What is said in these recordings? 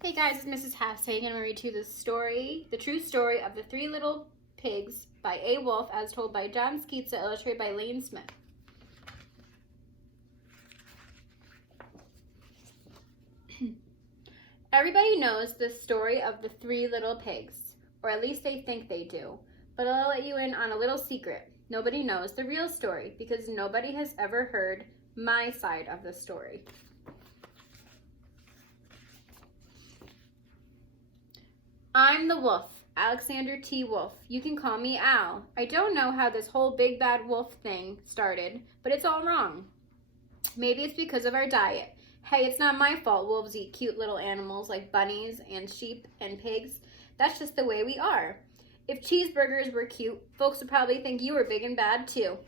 Hey guys, it's Mrs. Hashtag, and I'm going to read you the true story of the Three Little Pigs by A. Wolfe, as told by John Skeetsa, illustrated by Lane Smith. Everybody knows the story of the Three Little Pigs, or at least they think they do. But I'll let you in on a little secret. Nobody knows the real story because nobody has ever heard my side of the story. I'm the wolf, Alexander T. Wolf. You can call me Al. I don't know how this whole big bad wolf thing started, but it's all wrong. Maybe it's because of our diet. Hey, it's not my fault wolves eat cute little animals like bunnies and sheep and pigs. That's just the way we are. If cheeseburgers were cute, folks would probably think you were big and bad too.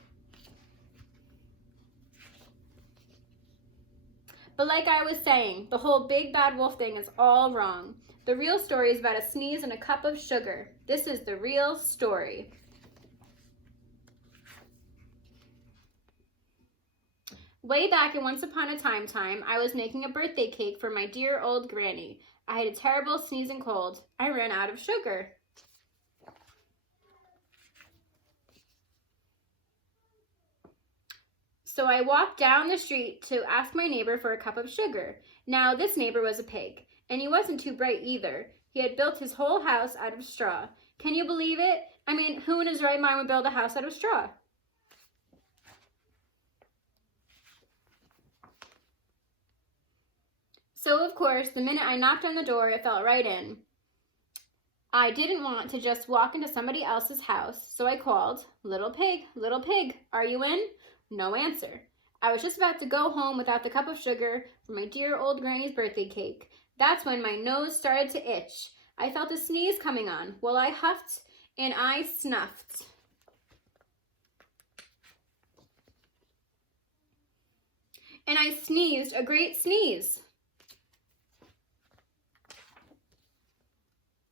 But like I was saying, the whole big bad wolf thing is all wrong. The real story is about a sneeze and a cup of sugar. This is the real story. Way back in Once Upon a Time, I was making a birthday cake for my dear old granny. I had a terrible sneezing cold. I ran out of sugar. So I walked down the street to ask my neighbor for a cup of sugar. Now, this neighbor was a pig, and he wasn't too bright either. He had built his whole house out of straw. Can you believe it? I mean, who in his right mind would build a house out of straw? So, of course, the minute I knocked on the door, it fell right in. I didn't want to just walk into somebody else's house, so I called, little pig, are you in? No answer. I was just about to go home without the cup of sugar for my dear old granny's birthday cake. That's when my nose started to itch. I felt a sneeze coming on. Well, I huffed and I snuffed. And I sneezed a great sneeze.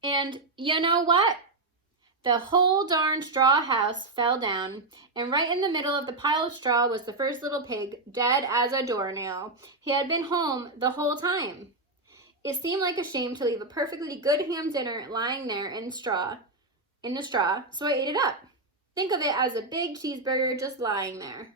And you know what? The whole darn straw house fell down, and right in the middle of the pile of straw was the first little pig, dead as a doornail. He had been home the whole time. It seemed like a shame to leave a perfectly good ham dinner lying there in the straw, so I ate it up. Think of it as a big cheeseburger just lying there.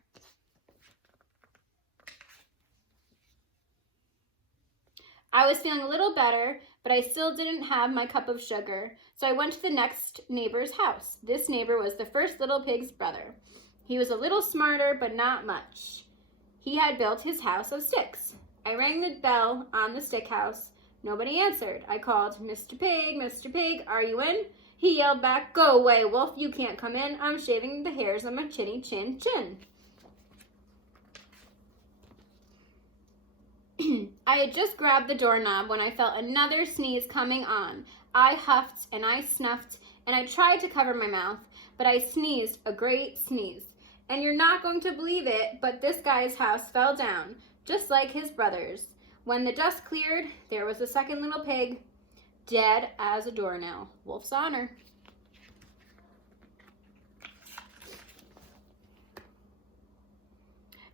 I was feeling a little better, but I still didn't have my cup of sugar, so I went to the next neighbor's house. This neighbor was the first little pig's brother. He was a little smarter, but not much. He had built his house of sticks. I rang the bell on the stick house. Nobody answered. I called, Mr. Pig, are you in? He yelled back, go away, wolf, you can't come in. I'm shaving the hairs on my chinny chin chin. I had just grabbed the doorknob when I felt another sneeze coming on. I huffed and I snuffed and I tried to cover my mouth, but I sneezed a great sneeze. And you're not going to believe it, but this guy's house fell down, just like his brother's. When the dust cleared, there was the second little pig, dead as a doornail. Wolf's honor.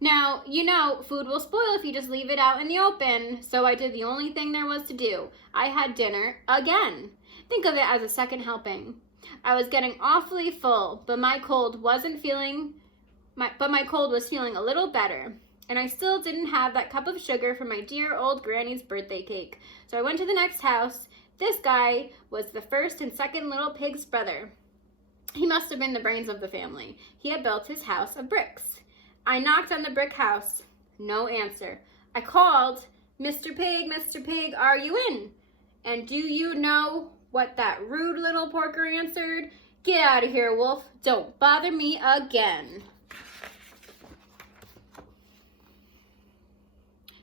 Now, you know, food will spoil if you just leave it out in the open, so I did the only thing there was to do. I had dinner again. Think of it as a second helping. I was getting awfully full, but my cold was feeling a little better, and I still didn't have that cup of sugar for my dear old granny's birthday cake. So I went to the next house. This guy was the first and second little pig's brother. He must have been the brains of the family. He had built his house of bricks. I knocked on the brick house. No answer. I called, Mr. Pig, are you in? And do you know what that rude little porker answered? Get out of here, wolf. Don't bother me again.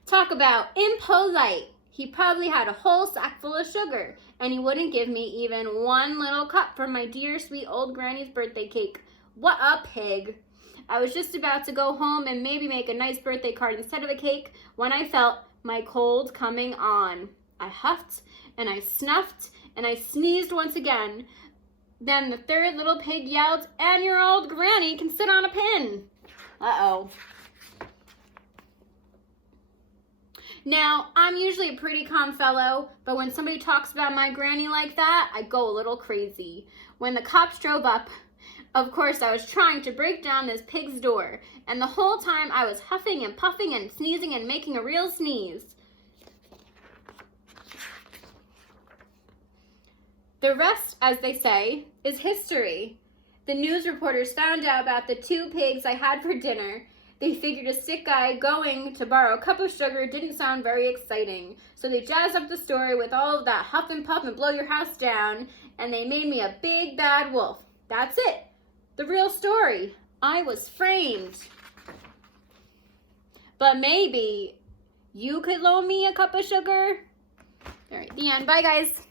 Talk about impolite. He probably had a whole sack full of sugar, and he wouldn't give me even one little cup for my dear sweet old granny's birthday cake. What a pig. I was just about to go home and maybe make a nice birthday card instead of a cake when I felt my cold coming on. I huffed and I snuffed and I sneezed once again. Then the third little pig yelled, and your old granny can sit on a pin. Uh-oh. Now, I'm usually a pretty calm fellow, but when somebody talks about my granny like that, I go a little crazy. When the cops drove up, of course, I was trying to break down this pig's door, and the whole time I was huffing and puffing and sneezing and making a real sneeze. The rest, as they say, is history. The news reporters found out about the 2 pigs I had for dinner. They figured a sick guy going to borrow a cup of sugar didn't sound very exciting, so they jazzed up the story with all of that huff and puff and blow your house down, and they made me a big bad wolf. That's it. The real story. I was framed. But maybe you could loan me a cup of sugar? All right, the end. Bye, guys.